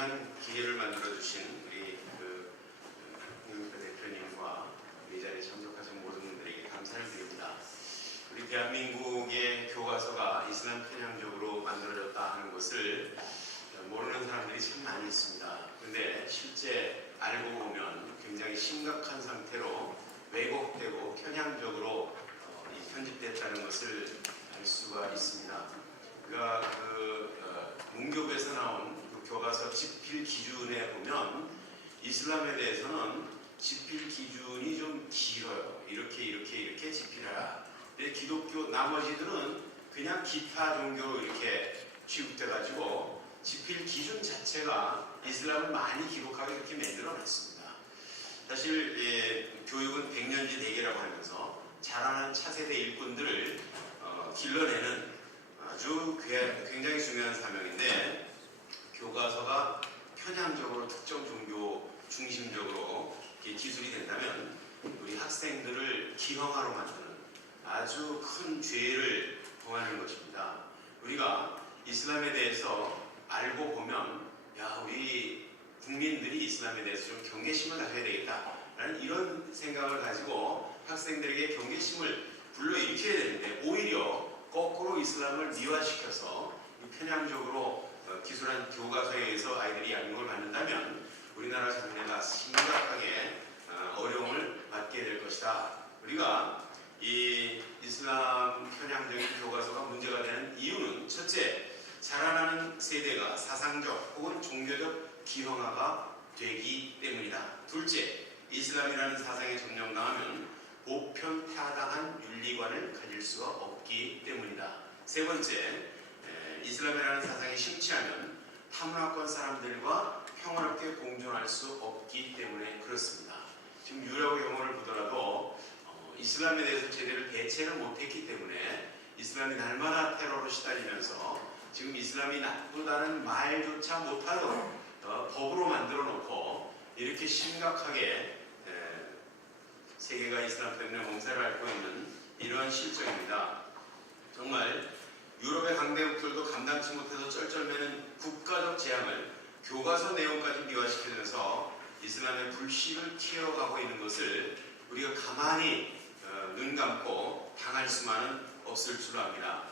귀한 기회를 만들어 주신 우리 홍영표 대표님과 이 자리에 참석하신 모든 분들에게 감사를 드립니다. 우리 대한민국의 교과서가 이슬람 편향적으로 만들어졌다 하는 것을 모르는 사람들이 참 많이 있습니다. 그런데 실제 알고 보면 굉장히 심각한 상태로 왜곡되고 편향적으로 편집됐다는 것을 알 수가 있습니다. 그러니까 문교부에서 나온 그 교과서 집필 기준에 보면 이슬람에 대해서는 집필 기준이 좀 길어요. 이렇게 집필하라. 근데 기독교 나머지들은 그냥 기타 종교로 이렇게 취급돼가지고 집필 기준 자체가 이슬람을 많이 기록하게 이렇게 만들어놨습니다. 사실 교육은 백년지 대계라고 하면서 자라는 차세대 일꾼들을 길러내는 아주 굉장히 중요한 사명인데, 교과서가 편향적으로 특정 종교 중심적으로 기술이 된다면 우리 학생들을 기형아로 만드는 아주 큰 죄를 범하는 것입니다. 우리가 이슬람에 대해서 알고 보면 우리 국민들이 이슬람에 대해서 좀 경계심을 가져야 되겠다라는 이런 생각을 가지고 학생들에게 경계심을 불러일으켜야 되는데, 오히려 거꾸로 이슬람을 미화시켜서 편향적으로 기술한 교과서에 의해서 아이들이 양육을 받는다면 우리나라 장래가 심각하게 어려움을 맞게 될 것이다. 우리가 이 이슬람 편향적인 교과서가 문제가 되는 이유는, 첫째, 자라나는 세대가 사상적 혹은 종교적 기형아가 되기 때문이다. 둘째, 이슬람이라는 사상에 점령당하면 보편타당한 윤리관을 가질 수가 없기 때문이다. 세 번째, 이슬람이라는 사상이 심취하면 타문화권 사람들과 평화롭게 공존할 수 없기 때문에 그렇습니다. 지금 유럽의 경우를 보더라도 이슬람에 대해서 제대로 대체를 못했기 때문에 이슬람이 날마다 테러로 시달리면서 지금 이슬람이 나쁘다는 말조차 못하도록 법으로 만들어 놓고 이렇게 심각하게 세계가 이슬람 때문에 몸살을 앓고 있는 이러한 실정입니다. 정말 유럽의 강대국들도 감당치 못해서 쩔쩔매는 국가적 재앙을 교과서 내용까지 미화시키면서 이슬람의 불씨를 튀어가고 있는 것을 우리가 가만히 눈 감고 당할 수만은 없을 줄 압니다.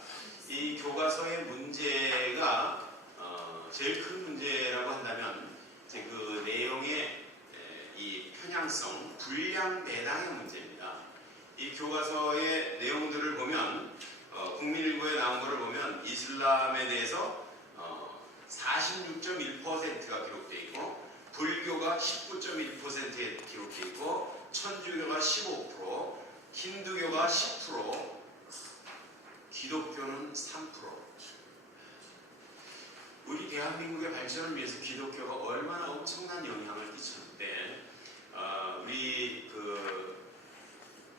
이 교과서의 문제가 제일 큰 문제라고 한다면 그 내용의 이 편향성, 불량 배당의 문제입니다. 이 교과서의 내용들을 보면 국민일보에 나온 것을 보면 이슬람에 대해서 46.1%가 기록되어 있고, 불교가 19.1%에 기록되어 있고, 천주교가 15%, 힌두교가 10%, 기독교는 3%. 우리 대한민국의 발전을 위해서 기독교가 얼마나 엄청난 영향을 끼쳤는데, 우리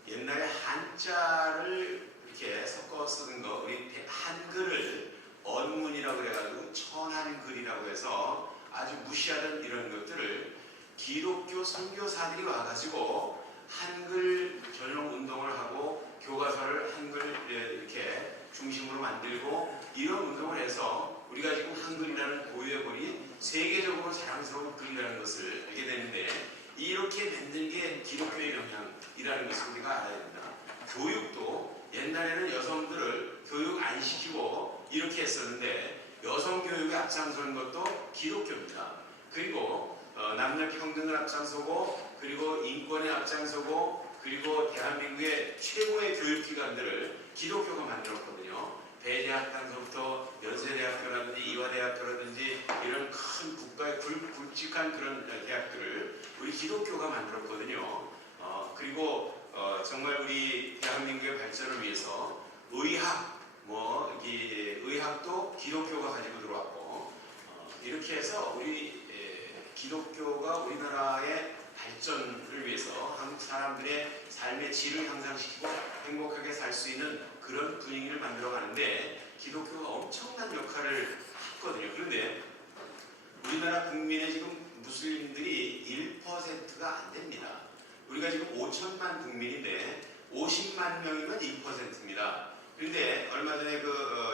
옛날에 한자를 이렇게 섞어 쓰는 거, 우리 한글을 언문이라고 그래가지고 천한글이라고 해서 아주 무시하던 이런 것들을 기독교 선교사들이 와가지고 한글 전용 운동을 하고 교과서를 한글 이렇게 중심으로 만들고 이런 운동을 해서 우리가 지금 한글이라는 고유의 글이 세계적으로 자랑스러운 글이라는 것을 알게 되는데, 이렇게 만든 게 기독교의 영향이라는 것을 우리가 알아야 됩니다. 교육도 옛날에는 여성들을 교육 안 시키고 이렇게 했었는데 여성 교육에 앞장서는 것도 기독교입니다. 그리고 남녀 평등을 앞장서고, 그리고 인권에 앞장서고, 그리고 대한민국의 최고의 교육기관들을 기독교가 만들었거든요. 배대학단서부터 연세대학교라든지 이화대학교라든지 이런 큰 국가의 굵직한 그런 대학들을 우리 기독교가 만들었거든요. 그리고 정말 우리 대한민국의 발전을 위해서 의학, 의학도 기독교가 가지고 들어왔고, 이렇게 해서 우리 기독교가 우리나라의 발전을 위해서 한국 사람들의 삶의 질을 향상시키고 행복하게 살 수 있는 그런 분위기를 만들어 가는데 기독교가 엄청난 역할을 했거든요. 그런데 우리나라 국민의 지금 무슬림들이 1%가 안 됩니다. 우리가 지금 5천만 국민인데 50만 명이면 1%입니다. 그런데 얼마 전에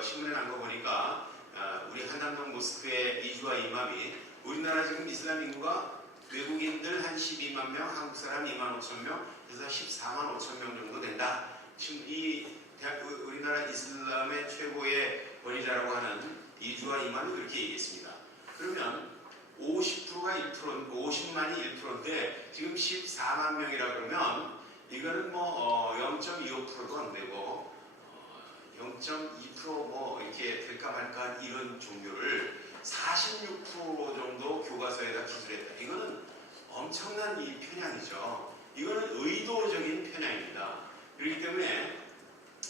신문에 난 거 보니까 우리 한남동 모스크의 이주아 이맘이 우리나라 우리나라 지금 이슬람 인구가 외국인들 한 12만 명, 한국 사람 2만 5천 명, 그래서 14만 5천 명 정도 된다. 지금 이 우리나라 이슬람의 최고의 권위자라고 하는 이주와 이만이 그렇게 얘기했습니다. 그러면 50%가 1%, 50만이 1%인데 지금 14만 명이라 그러면 이거는 뭐 0.25%도 안 되고 0.2% 이렇게 될까 말까 이런 종교를 46% 정도 교과서에다 기술했다. 이거는 엄청난 이 편향이죠. 이거는 의도적인 편향입니다. 그렇기 때문에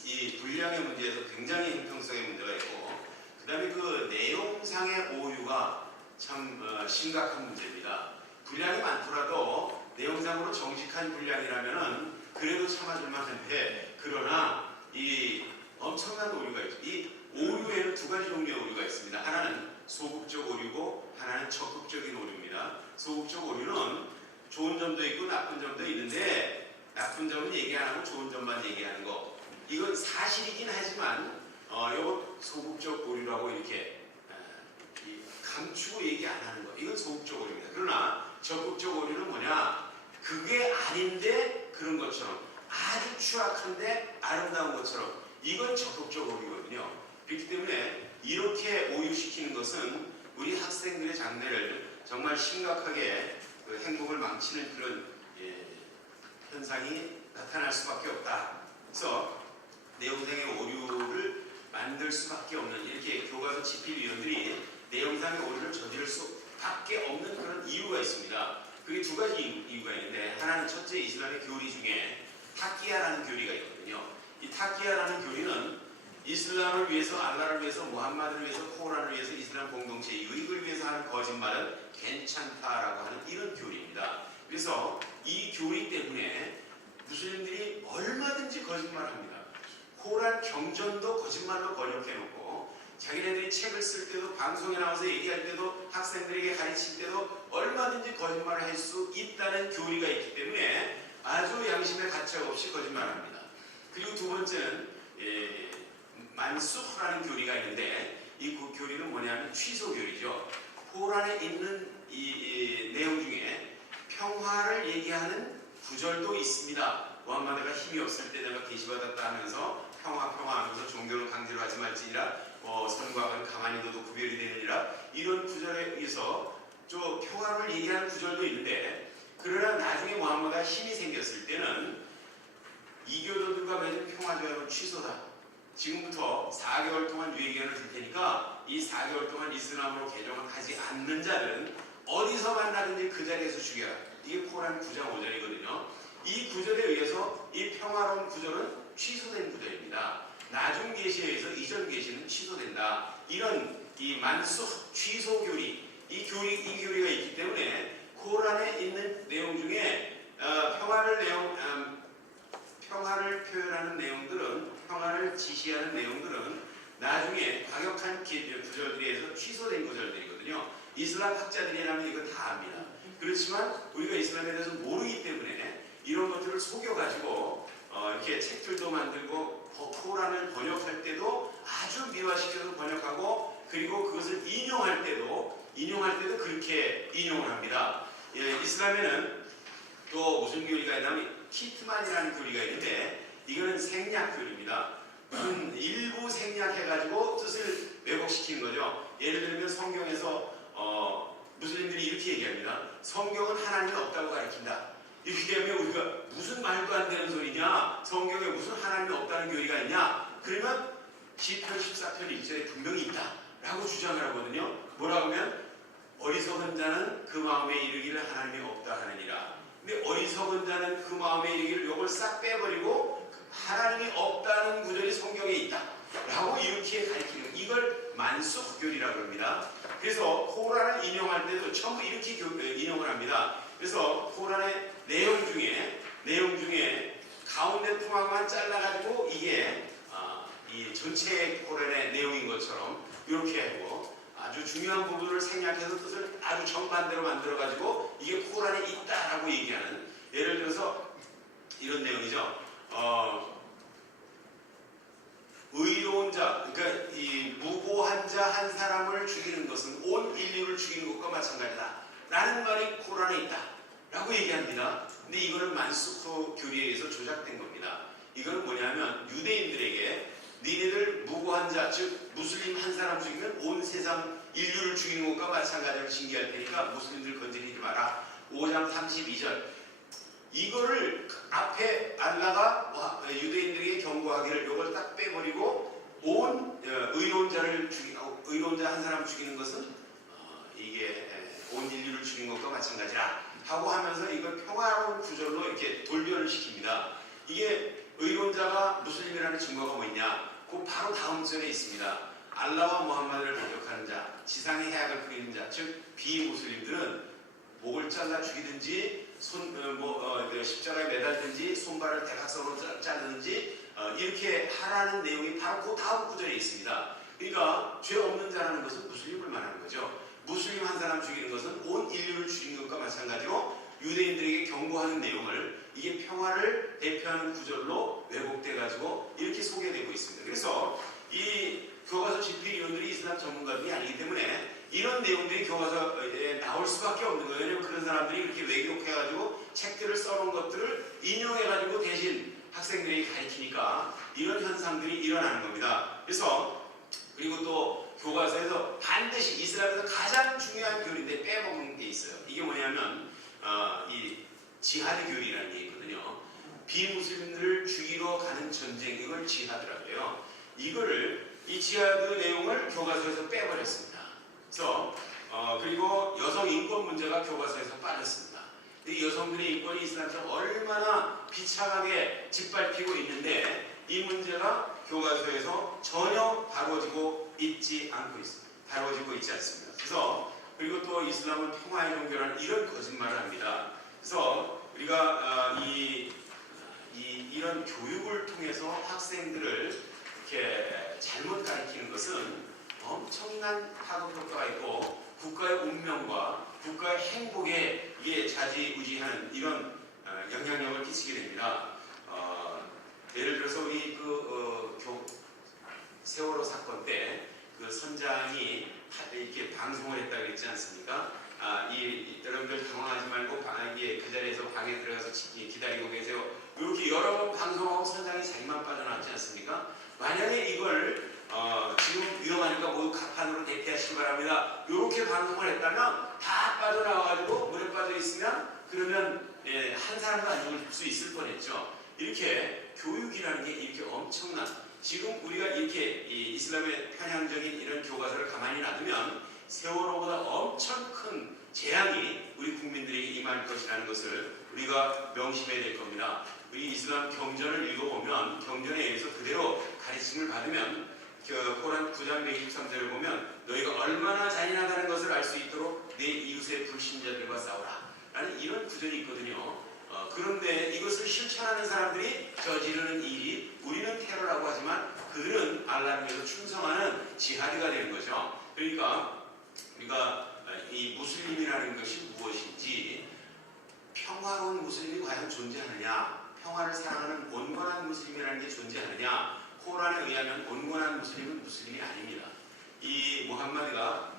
이 분량의 문제에서 굉장히 형평성의 문제가 있고, 그 다음에 그 내용상의 오류가 참 심각한 문제입니다. 분량이 많더라도 내용상으로 정직한 분량이라면은 그래도 참아줄 만한데, 그러나 이 엄청난 오류가 있죠. 이 오류에는 두 가지 종류의 오류가 있습니다. 하나는 소극적 오류고 하나는 적극적인 오류입니다. 소극적 오류는 좋은 점도 있고 나쁜 점도 있는데, 나쁜 점은 얘기 안 하고 좋은 점만 얘기하는 거, 이건 사실이긴 하지만 이거 소극적 오류라고 이렇게 감추고 얘기 안 하는 거, 이건 소극적 오류입니다. 그러나 적극적 오류는 뭐냐, 그게 아닌데 그런 것처럼, 아주 추악한데 아름다운 것처럼, 이건 적극적 오류거든요. 그렇기 때문에 이렇게 오유시키는 것은 우리 학생들의 장래를 정말 심각하게 행복을 망치는 그런 현상이 나타날 수밖에 없다. 그래서 내용상의 오류를 만들 수밖에 없는, 이렇게 교과서 집필위원들이 내용상의 오류를 저지를 수밖에 없는 그런 이유가 있습니다. 그게 두 가지 이유가 있는데, 하나는 첫째, 이슬람의 교리 중에 타키야라는 교리가 있거든요. 이 타키야라는 교리는 이슬람을 위해서, 알라를 위해서, 무함마드를 위해서, 코란을 위해서, 이슬람 공동체의 유익을 위해서 하는 거짓말은 괜찮다라고 하는 이런 교리입니다. 그래서 이 교리 때문에 무슬림들이 얼마든지 거짓말합니다. 코란 경전도 거짓말로 번역해놓고, 자기네들이 책을 쓸 때도, 방송에 나와서 얘기할 때도, 학생들에게 가르칠 때도 얼마든지 거짓말을 할 수 있다는 교리가 있기 때문에 아주 양심의 가책 없이 거짓말합니다. 그리고 두 번째는 만수흐라는 교리가 있는데, 이 교리는 뭐냐면 취소 교리죠. 코란에 있는 이 내용 중에 평화를 얘기하는 구절도 있습니다. 무함마드가 힘이 없을 때 내가 계시받았다 하면서 평화 하면서 종교를 강제로 하지 말지니라, 선과 악은 가만히 둬도 구별이 되느니라, 이런 구절에 의해서 좀 평화를 얘기하는 구절도 있는데, 그러나 나중에 무함마드가 힘이 생겼을 때는 이교도들과 맺은 평화조약은 취소다. 지금부터 4개월 동안 유예기간을 줄 테니까 이 4개월 동안 이슬람으로 개종을 하지 않는 자들은 어디서 만나든지 그 자리에서 죽여라. 이게 코란 9장 5절이거든요. 이 구절에 의해서 이 평화로운 구절은 취소된 구절입니다. 나중 계시에 의해서 이전 계시는 취소된다. 이런 이 만수 취소 교리, 이 교리가 있기 때문에 코란에 있는 내용 중에 평화를 표현하는 내용들은, 평화를 지시하는 내용들은 나중에 과격한 구절들에서 취소된 구절들이거든요. 이슬람 학자들이라면 이건 다 압니다. 그렇지만 우리가 이슬람에 대해서 모르기 때문에 이런 것들을 속여가지고 이렇게 책들도 만들고 코란을 번역할 때도 아주 미화시켜서 번역하고, 그리고 그것을 인용할 때도 그렇게 인용을 합니다. 이슬람에는 또 무슨 교리가 있냐면 키트만이라는 교리가 있는데, 이거는 생략 교리입니다. 무슨 일부 생략해가지고 뜻을 왜곡시키는 거죠. 예를 들면 성경에서 무슬림들이 이렇게 얘기합니다. 성경은 하나님이 없다고 가르친다. 이렇게 하면 우리가 무슨 말도 안 되는 소리냐, 성경에 무슨 하나님이 없다는 교리가 있냐, 그러면 시편 14편 1절에 분명히 있다 라고 주장을 하거든요. 뭐라고 하면 어리석은 자는 그 마음에 이르기를 하나님이 없다 하느니라. 근데 어리석은 자는 그 마음에 이르기를, 요걸 싹 빼버리고 하나님이 없다는 구절이 성경에 있다 라고 이렇게 가르치는, 이걸 만수교리라고 합니다. 그래서 코란을 인용할 때도 전부 이렇게 인용을 합니다. 그래서 코란의 내용 중에 가운데 토막만 잘라가지고 이게 이 전체 코란의 내용인 것처럼 이렇게 하고, 아주 중요한 부분을 생략해서 뜻을 아주 정반대로 만들어가지고 이게 코란에 있다라고 얘기하는, 예를 들어서 이런 내용이죠. 의로운 자, 그러니까 이 무고한 자 한 사람을 죽이는 것은 온 인류를 죽이는 것과 마찬가지다. 코란에 있다 라고 얘기합니다. 근데 이거는 만수쿠 교리에 의해서 조작된 겁니다. 이거는 뭐냐면 유대인들에게 니네들 무고한 자, 즉 무슬림 한 사람 죽이면 온 세상 인류를 죽이는 것과 마찬가지로 징계할 테니까 무슬림들 건드리지 마라. 5장 32절. 이거를 앞에 알라가 유대인들에게 경고하기를 이걸 딱 빼버리고 온 의로운 자 한 사람 죽이는 것은 이게 온 인류를 죽인 것과 마찬가지라 하고 하면서 이걸 평화로운 구절로 이렇게 돌변을 시킵니다. 이게 의로운 자가 무슬림이라는 증거가 뭐 있냐? 그 바로 다음 절에 있습니다. 알라와 무함마드를 반역하는 자, 지상의 해악을 부리는 자, 즉 비무슬림들은 목을 잘라 죽이든지 십자가에 매달든지 손발을 대각선으로 자르든지 이렇게 하라는 내용이 바로 그 다음 구절에 있습니다. 그러니까 죄 없는 자라는 것은 무슬림을 말하는 거죠. 무슬림 한 사람 죽이는 것은 온 인류를 죽이는 것과 마찬가지로 유대인들에게 경고하는 내용을 이게 평화를 대표하는 구절로 왜곡돼 가지고 이렇게 소개되고 있습니다. 그래서 이 교과서 집필 위원들이 이슬람 전문가들이 아니기 때문에 이런 내용들이 교과서에 나올 수밖에 없는 거예요. 왜냐하면 그런 사람들이 이렇게 왜곡해가지고 책들을 써놓은 것들을 인용해가지고 대신 학생들에게 가르치니까 이런 현상들이 일어나는 겁니다. 그래서 그리고 또 교과서에서 반드시 이슬람에서 가장 중요한 교리인데 빼먹는 게 있어요. 이게 뭐냐면 이 지하드 교리라는 게 있거든요. 비무슬림들을 죽이러 가는 전쟁, 이걸 지하드라고 해요. 이 지하드 내용을 교과서에서 빼버렸습니다. 그래서 그리고 여성 인권 문제가 교과서에서 빠졌습니다. 이 여성들의 인권이 이슬람처럼 얼마나 비참하게 짓밟히고 있는데 이 문제가 교과서에서 전혀 다뤄지고 있지 않습니다. 그래서 그리고 또 이슬람은 평화의 종교라는 이런 거짓말을 합니다. 그래서 우리가 이런 교육을 통해서 학생들을 이렇게 잘못 가르치는 것은 엄청난 파급 효과가 있고 국가의 운명과 국가의 행복에 이게 좌지우지하는 이런 영향력을 끼치게 됩니다. 예를 들어서 우리 세월호 사건 때 그 선장이 이렇게 방송을 했다 그랬지 않습니까? 여러분들 당황하지 말고 그 자리에서 방에 들어가서 기다리고 계세요. 이렇게 여러 번 방송하고 선장이 자기만 빠져나왔지 않습니까? 만약에 이걸 지금 위험하니까 모두 가판으로 대피하시기 바랍니다. 이렇게 방송을 했다면 다 빠져나와가지고 물에 빠져 있으면 그러면 한 사람도 안 죽을 수 있을 뻔했죠. 이렇게 교육이라는 게 이렇게 엄청난, 지금 우리가 이렇게 이슬람의 편향적인 이런 교과서를 가만히 놔두면 세월호보다 엄청 큰 재앙이 우리 국민들에게 임할 것이라는 것을 우리가 명심해야 될 겁니다. 우리 이슬람 경전을 읽어보면 경전에 의해서 그대로 가르침을 받으면 코란 9장 123절을 보면 너희가 얼마나 잔인하다는 것을 알 수 있도록 내 이웃의 불신자들과 싸우라 라는 이런 구절이 있거든요. 그런데 이것을 실천하는 사람들이 저지르는 일이 우리는 테러라고 하지만 그들은 알라를 위해서 충성하는 지하드가 되는 거죠. 그러니까 우리가 이 무슬림이라는 것이 무엇인지, 평화로운 무슬림이 과연 존재하느냐, 평화를 사랑하는 온건한 무슬림이라는 게 존재하느냐, 코란에 의하면 온건한 무슬림은 무슬림이 아닙니다. 이 무함마드가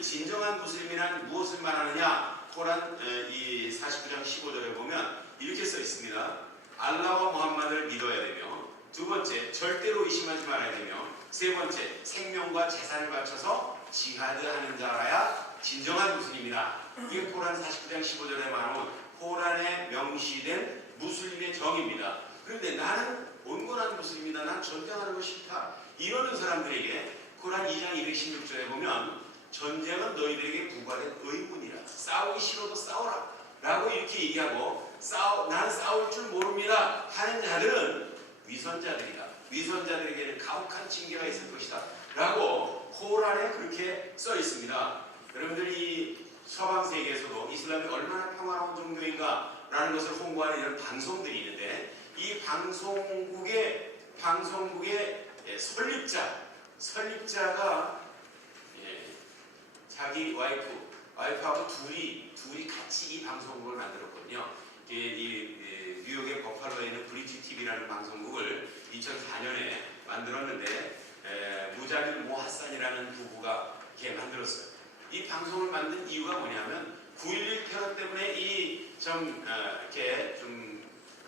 진정한 무슬림이란 무엇을 말하느냐, 코란 이 49장 15절에 보면 이렇게 써 있습니다. 알라와 무함마드를 믿어야 되며, 두 번째 절대로 의심하지 말아야 되며, 세 번째 생명과 재산을 바쳐서 지하드하는 자라야 진정한 무슬림이다. 이게 코란 49장 15절에 말하는 코란에 명시된 무슬림의 정의입니다. 그런데 나는 온건한 무슬림이다, 난 전쟁하는 거 싫다, 이러는 사람들에게 코란 2장 216절에 보면 전쟁은 너희들에게 부과된 의문이라, 싸우기 싫어도 싸워라 라고 이렇게 얘기하고, 나는 싸울 줄 모릅니다 하는 자들은 위선자들이다, 위선자들에게는 가혹한 징계가 있을 것이다 라고 코란에 그렇게 써 있습니다. 여러분들 이 서방 세계에서도 이슬람이 얼마나 평화로운 종교인가 라는 것을 홍보하는 이런 방송들이 있는데, 이 방송국의 설립자가 자기 와이프하고 둘이 같이 이 방송국을 만들었거든요. 이 뉴욕의 버팔로에 있는 브리지 TV라는 방송국을 2004년에 만들었는데 무자빌 모하산이라는 부부가 이렇게 만들었어요. 이 방송을 만든 이유가 뭐냐면 9.11 테러 때문에 좀 이렇게 좀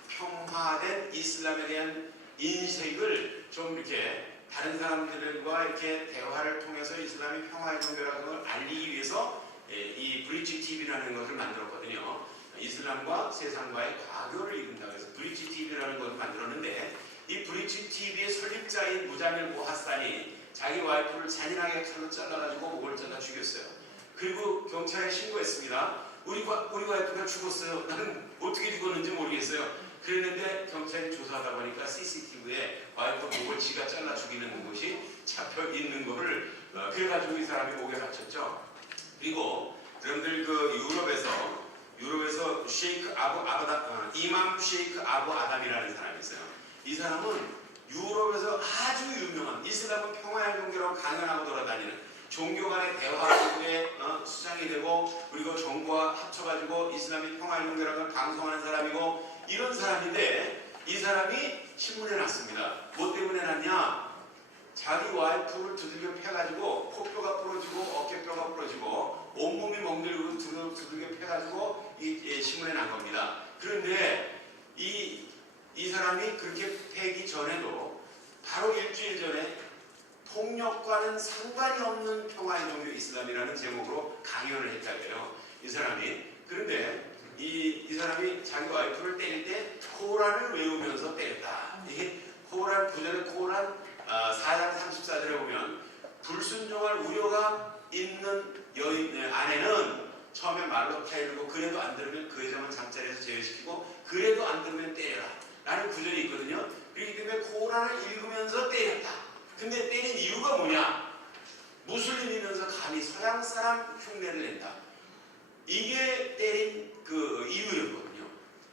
평화된 이슬람에 대한 인식을 좀 이렇게 다른 사람들과 이렇게 대화를 통해서 이슬람의 평화의 종교라는 걸 알리기 위해서 이 브릿지 TV라는 것을 만들었거든요. 이슬람과 세상과의 과교를 이룬다. 그래서 브릿지 TV라는 것을 만들었는데 이 브릿지 TV의 설립자인 무자밀 모하산이 자기 와이프를 잔인하게 칼로 잘라가지고 목을 잘라 죽였어요. 그리고 경찰에 신고했습니다. 우리 와이프가 죽었어요. 나는 어떻게 죽었는지 모르겠어요. 그랬는데 경찰이 조사하다 보니까 CCTV에 와이프 목을 지가 잘라 죽이는 것이 잡혀 있는 거를 그래가지고 이 사람이 목에 다쳤죠. 그리고 여러분들 그 유럽에서 셰이크 이맘 셰이크 아부 아담이라는 사람이 있어요. 이 사람은 유럽에서 아주 유명한 이슬람은 평화의 종교라고 강연하고 돌아다니는 종교 간의 대화에 수장이 되고 그리고 정부와 합쳐가지고 이슬람이 평화의 종교라는 걸 방송하는 사람이고 이런 사람인데 이 사람이 신문에 났습니다. 뭐 때문에 났냐? 자기 와이프를 두들겨 패가지고 코뼈가 부러지고 어깨뼈가 부러지고 온몸이 멍들고 두들겨 패가지고 이 신문에 난 겁니다. 그런데 이 사람이 그렇게 패기 전에도 바로 일주일 전에 폭력과는 상관이 없는 평화의 종교 이슬람이라는 제목으로 강연을 했다고요. 이 사람이. 그런데 이 사람이 자기 와이프를 때릴 때 코란을 외우면서 때렸다. 이게 코란 구절의 코란 4장 34절에 보면 불순종할 우려가 있는 여인 아내는 처음에 말로 타이르고 그래도 안 들으면 그 여자만 잠자리에서 제외시키고 그래도 안 들으면 때려라 라는 구절이 있거든요. 그렇기 때문에 코란을 읽으면서 때렸다. 근데 때린 이유가 뭐냐? 무슬림이면서 감히 서양 사람 흉내를 낸다. 이게 때린 그 이유였거든요.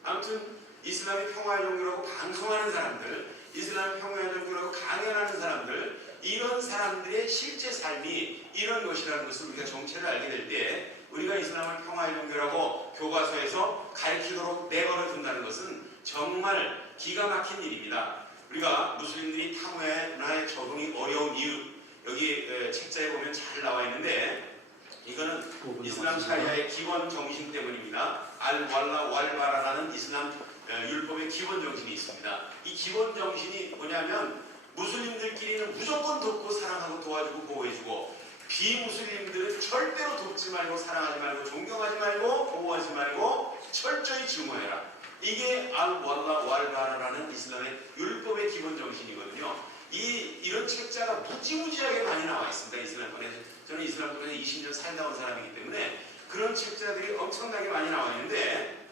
아무튼 이슬람의 평화의 종교라고 방송하는 사람들, 이슬람의 평화의 종교라고 강연하는 사람들, 이런 사람들의 실제 삶이 이런 것이라는 것을 우리가 정체를 알게 될 때 우리가 이슬람을 평화의 종교라고 교과서에서 가르치도록 내버려 둔다는 것은 정말 기가 막힌 일입니다. 우리가 무슬림들이 타문화에 적응이 어려운 이유, 여기 책자에 보면 잘 나와 있는데 이거는 이슬람 샤리아의 기본 정신 때문입니다. 알왈라 왈바라라는 이슬람 율법의 기본 정신이 있습니다. 이 기본 정신이 뭐냐면 무슬림들끼리는 무조건 돕고 사랑하고 도와주고 보호해주고 비무슬림들은 절대로 돕지 말고 사랑하지 말고 존경하지 말고 보호하지 말고 철저히 증오해라. 이게 알왈라 왈바라라는 이슬람의 율법의 기본 정신이거든요. 이런 책자가 무지무지하게 많이 나와 있습니다. 이슬람권에서. 저는 이슬람권에서 20년 살다 온 사람이기 때문에 그런 책자들이 엄청나게 많이 나와 있는데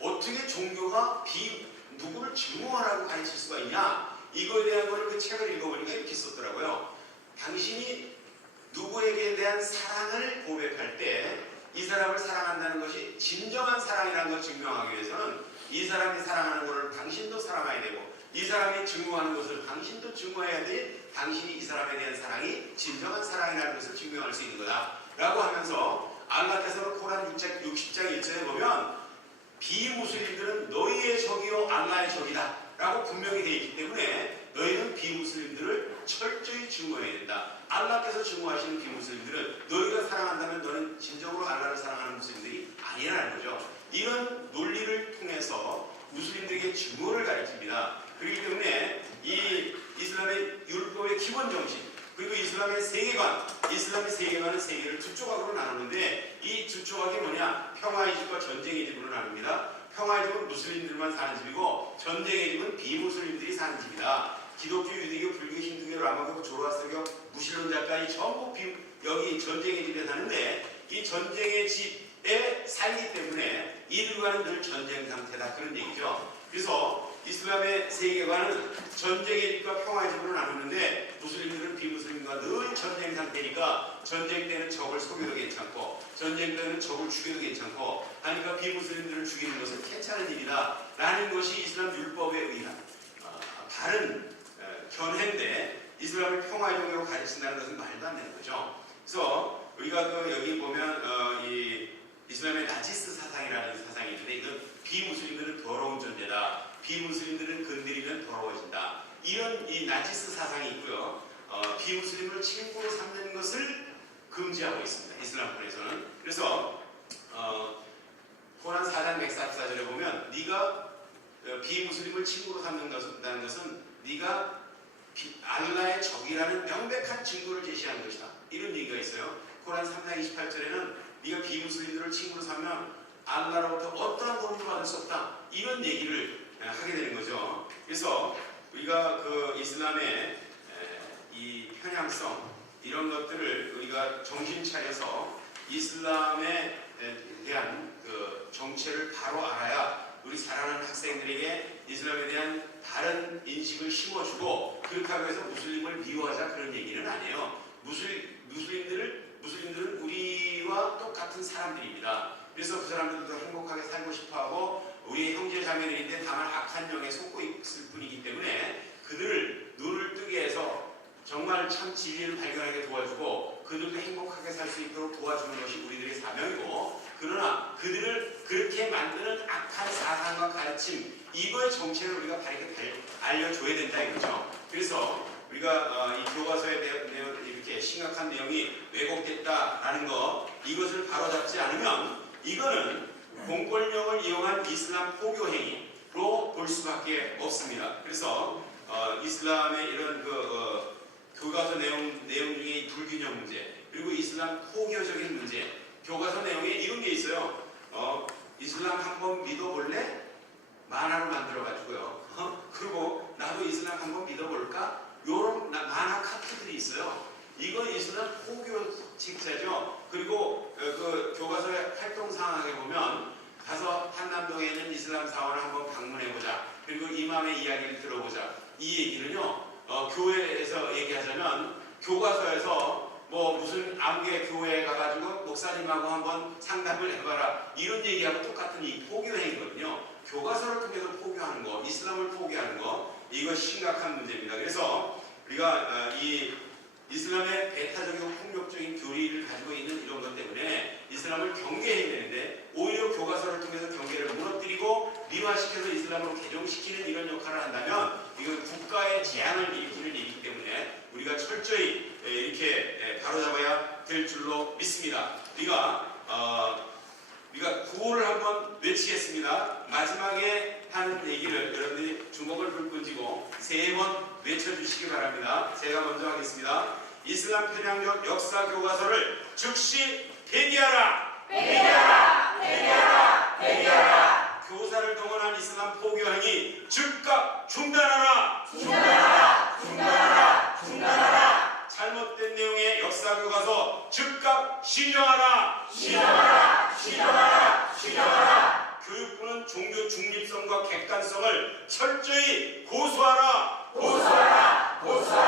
어떻게 종교가 누구를 증오하라고 가르칠 수가 있냐? 이거에 대한 거를 그 책을 읽어보니까 이렇게 썼더라고요. 당신이 누구에게 대한 사랑을 고백할 때 이 사람을 사랑한다는 것이 진정한 사랑이라는 걸 증명하기 위해서는 이 사람이 사랑하는 것을 당신도 사랑해야 되고 이 사람이 증오하는 것을 당신도 증오해야 돼. 당신이 이 사람에 대한 사랑이 진정한 사랑이라는 것을 증명할 수 있는 거다 라고 하면서 알라께서는 코란 60장 1절에 보면 비무슬림들은 너희의 적이요 알라의 적이다 라고 분명히 되어 있기 때문에 너희는 비무슬림들을 철저히 증오해야 된다. 알라께서 증오하시는 비무슬림들은 너희가 사랑한다면 너는 진정으로 알라를 사랑하는 무슬림들이 아니라는 거죠. 이런 논리를 통해서 무슬림들에게 증오를 가르칩니다. 그렇기 때문에 이 이슬람의 율법의 기본 정신 그리고 이슬람의 세계관, 이슬람의 세계관은 세계를 두 조각으로 나누는데 이 두 조각이 뭐냐? 평화의 집과 전쟁의 집으로 나눕니다. 평화의 집은 무슬림들만 사는 집이고 전쟁의 집은 비무슬림들이 사는 집이다. 기독교, 유대교, 불교, 힌두교, 라마교, 조로아스터교, 무신론자까지 전부 여기 전쟁의 집에 사는데 이 전쟁의 집에 살기 때문에 이들과는 늘 전쟁 상태다 그런 얘기죠. 그래서 이슬람의 세계관은 전쟁의 집과 평화의 집으로 나누는데 무슬림들은 비무슬림과 늘 전쟁 상태니까 전쟁 때는 적을 속여도 괜찮고 전쟁 때는 적을 죽여도 괜찮고 하니까 비무슬림들을 죽이는 것은 괜찮은 일이다 라는 것이 이슬람 율법에 의한 다른 견해인데 이슬람을 평화의 종교로 가르친다는 것은 말도 안 되는 거죠. 그래서 우리가 여기 보면 이 이슬람의 나치스 사상이라는 사상이 있는데 이건 비무슬림들은 더러운 존재다. 비무슬림들은 건드리면 더러워진다. 이런 이 나치스 사상이 있고요. 비무슬림을 친구로 삼는 것을 금지하고 있습니다. 이슬람권에서는. 그래서 코란 4장 144절에 보면 네가 비무슬림을 친구로 삼는다는 것은 네가 알라의 적이라는 명백한 증거를 제시하는 것이다. 이런 얘기가 있어요. 코란 3장 28절에는 네가 비무슬림들을 친구로 삼면 알라로부터 어떠한 도움도 받을 수 없다. 이런 얘기를 하게 되는 거죠. 그래서 우리가 그 이슬람의 이 편향성 이런 것들을 우리가 정신 차려서 이슬람에 대한 그 정체를 바로 알아야 우리 자라는 학생들에게 이슬람에 대한 다른 인식을 심어주고 그렇다고 해서 무슬림을 미워하자 그런 얘기는 아니에요. 무슬림들은 우리와 똑같은 사람들입니다. 그래서 그 사람들도 행복하게 살고 싶어하고 우리 형제 자매들인데 다만 악한 영에 속고 있을 뿐이기 때문에 그들을 눈을 뜨게 해서 정말 참 진리를 발견하게 도와주고 그들도 행복하게 살 수 있도록 도와주는 것이 우리들의 사명이고 그러나 그들을 그렇게 만드는 악한 사상과 가르침 이거의 정체를 우리가 바르게 알려줘야 된다 이거죠. 그래서 우리가 이 교과서에 대한 이렇게 심각한 내용이 왜곡됐다라는 거 이것을 바로잡지 않으면 이거는 공권력을 이용한 이슬람 포교 행위로 볼 수밖에 없습니다. 그래서 이슬람의 이런 교과서 내용 중에 불균형 문제 그리고 이슬람 포교적인 문제 교과서 내용에 이런 게 있어요. 이슬람 한번 믿어볼래? 만화로 만들어가지고요. 그리고 나도 이슬람 한번 믿어볼까? 요런 만화 카트들이 있어요. 이건 이슬람 포교 책자죠. 그리고 그 교과서의 활동 상황에 보면 가서 한남동에 있는 이슬람 사원을 한번 방문해보자. 그리고 이맘의 이야기를 들어보자. 이 얘기는요. 교회에서 얘기하자면 교과서에서 뭐 무슨 아무개 교회에 가가지고 목사님하고 한번 상담을 해봐라 이런 얘기하고 똑같은 이 포교행위거든요. 교과서를 통해서 포교하는 거, 이슬람을 포교하는 거 이거 심각한 문제입니다. 그래서 우리가 이 이슬람의 배타적이고 폭력적인 교리를 가지고 있는 이런 것 때문에 이슬람을 경계해야 되는데 오히려 교과서를 통해서 경계를 무너뜨리고 미화시켜서 이슬람으로 개종시키는 이런 역할을 한다면 이건 국가의 재앙을 일으키는 일이기 때문에 우리가 철저히 이렇게 바로잡아야 될 줄로 믿습니다. 우리가 구호를 한번 외치겠습니다. 마지막에 하는 얘기를 여러분들이 주먹을 불끈 쥐고 3번 외쳐주시기 바랍니다. 제가 먼저 하겠습니다. 이슬람 편향적 역사 교과서를 즉시 폐기하라! 폐기하라! 폐기하라! 폐기하라! 교사를 동원한 이슬람 포교행위 즉각 중단하라! 중단하라! 중단하라! 중단하라! 잘못된 내용의 역사 교과서 즉각 시정하라! 시정하라! 시정하라! 시정하라! 교육부는 종교 중립성과 객관성을 철저히 고수하라! 고수하라! 고수하라!